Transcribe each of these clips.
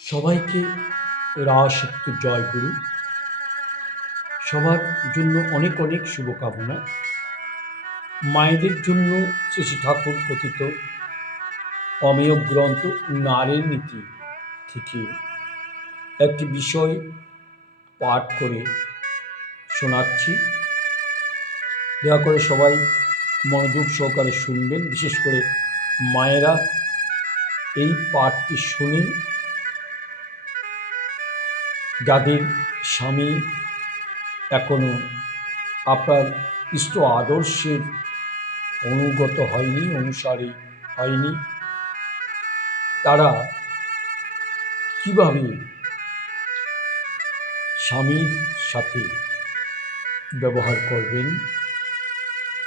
সবাইকে রাশক্তি জয় গুরু সবার জন্য অনেক অনেক শুভকামনা। মায়েদের জন্য শ্রী ঠাকুর কথিত অমেয় গ্রন্থ নারীর নীতি থেকে একটি বিষয় পাঠ করে শোনাচ্ছি। দয়া করে সবাই মনোযোগ সহকারে শুনবেন। বিশেষ করে মায়েরা এই পাঠটি শুনে যাদের স্বামী এখনও আপনার ইষ্ট আদর্শের অনুগত হয়নি, অনুসারী হয়নি, তারা কীভাবে স্বামীর সাথে ব্যবহার করবেন,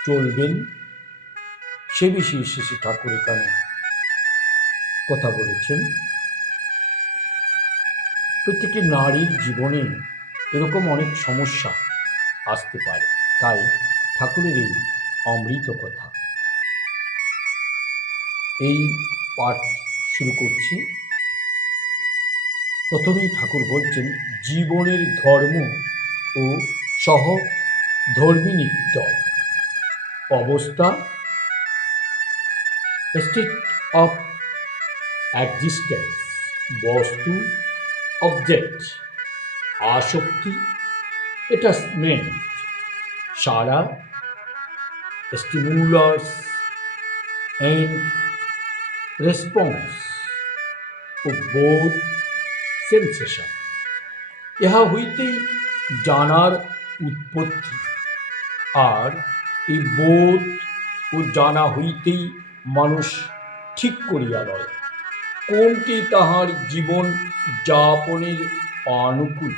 চলবেন? সে বিষয়ে শ্রী ঠাকুর এখানে কথা বলেছেন। প্রত্যেকটি নারীর জীবনে এরকম অনেক সমস্যা আসতে পারে। তাই ঠাকুরের এই অমৃত কথা। এই পাঠ শুরু করছি। প্রথমেই ঠাকুর বলছেন, জীবনের ধর্ম ও সহ ধর্মিনীত্ব অবস্থা স্টেট অফ এক্সিস্টেন্স বস্তু অবজেক্ট আসক্তি অ্যাটাচমেন্ট সারা স্টিমুলাস অ্যান্ড রেসপন্স ও বোধ সেন্সেশন ইহা হইতেই জানার উৎপত্তি। আর এই বোধ ও জানা হইতেই মানুষ ঠিক করিয়া লয়। কোনটি তাহার জীবন যাপনের অনুকূল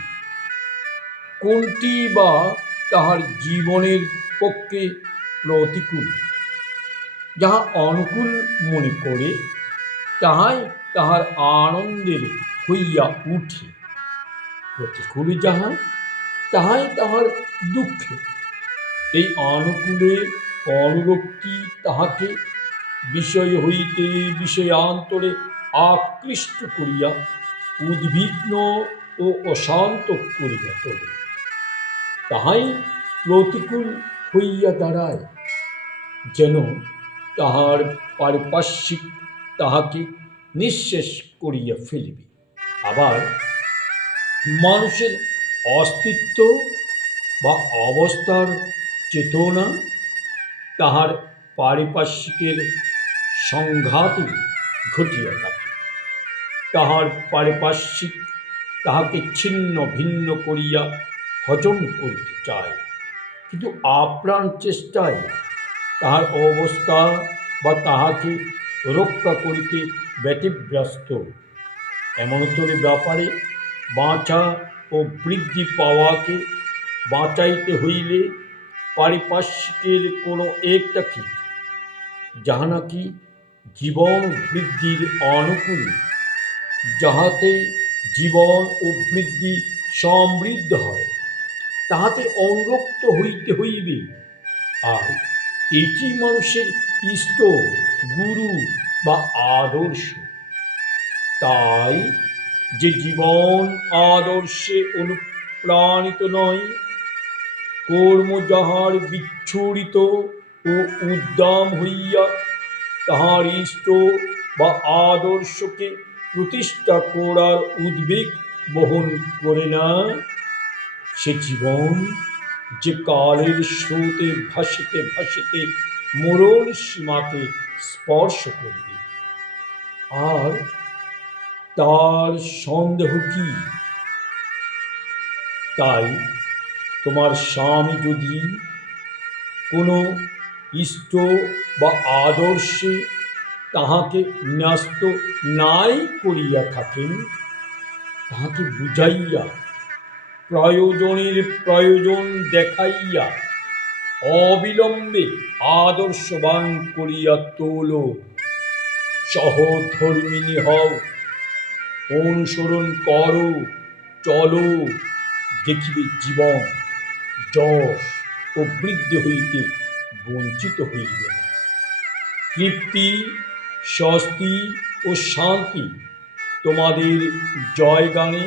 কোনটি বা তাহার জীবনের পক্ষে প্রতিকূল? যাহা অনুকূল মনে করে, তাহাই তাহার আনন্দের হইয়া উঠে। প্রতিকূল যাহা, তাহাই তাহার দুঃখে। এই অনুকূলে অনুরক্তি তাহাকে বিষয় হইতে বিষয়ান্তরে আকৃষ্ট করিয়া উদ্বিগ্ন ও অশান্ত করিয়া তোলে। তাহাই প্রতিকূল হইয়া দাঁড়ায়, যেন তাহার পারিপার্শ্বিক তাহাকে নিঃশেষ করিয়া ফেলিবে। আবার মানুষের অস্তিত্ব বা অবস্থার চেতনা তাহার পারিপার্শ্বিকের সংঘাতে ঘটিয়া থাকে তাহার পারিপার্শ্বিক তাহাকে ছিন্ন ভিন্ন করিয়া হজম করিতে চায়। কিন্তু আপ্রাণ চেষ্টায় তাহার অবস্থা বা তাহাকে রক্ষা করিতে ব্যতিব্যস্ত। এমনতরে ব্যাপারে বাঁচা ও বৃদ্ধি পাওয়াকে বাঁচাইতে হইলে পারিপার্শ্বিকের কোনো একটাকে যাহা নাকি জীবন বৃদ্ধির অনুকূল, যাহাতে জীবন ও বৃদ্ধি সমৃদ্ধ হয়, তাহাতে অনুরক্ত হইতে হইবে। আর এটি মানুষের ইষ্ট, গুরু বা আদর্শ। তাই যে জীবন আদর্শে অনুপ্রাণিত নয়, কর্ম যাহার বিচ্ছুরিত ও উদ্দাম হইয়া তাহার ইষ্ট বা আদর্শকে প্রতিষ্ঠা করার উদ্বেগ বহন করে না। সে জীবন যে কালের স্রোতে ভাসিতে ভাসিতে মরণ সীমাকে স্পর্শ করবে, আর তার সন্দেহ কি? তাই তোমার স্বামী যদি কোনো ইষ্ট বা আদর্শে তাহাকে ন্যস্ত নাই করিয়া থাকেন। তাহাকে বুঝাইয়া, প্রয়োজনের প্রয়োজন দেখাইয়া, অবিলম্বে আদর্শবান করিয়া তোল। সহধর্মিনী হও, অনুসরণ করো, চলো, দেখিবে জীবন যশ ও বৃদ্ধি হইতে বঞ্চিত হইবে না তৃপ্তি, স্বস্তি ও শান্তি তোমাদের জয় গানে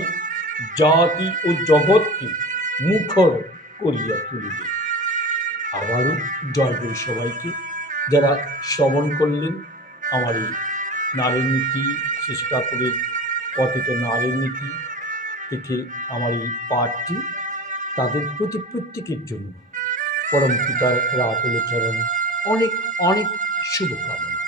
জাতি ও জগৎকে মুখর করিয়া তুলিবে। আবারও জয় করি সবাইকে, যারা শ্রবণ করলেন, আমার এই নারীর নীতি শেষ ঠাকুরের কথিত নারীর নীতি থেকে আমার এই পাঠটি তাদের প্রতি প্রত্যেকের জন্য। পরম পিতার রাতুল চরণ অনেক অনেক শুভকামনা।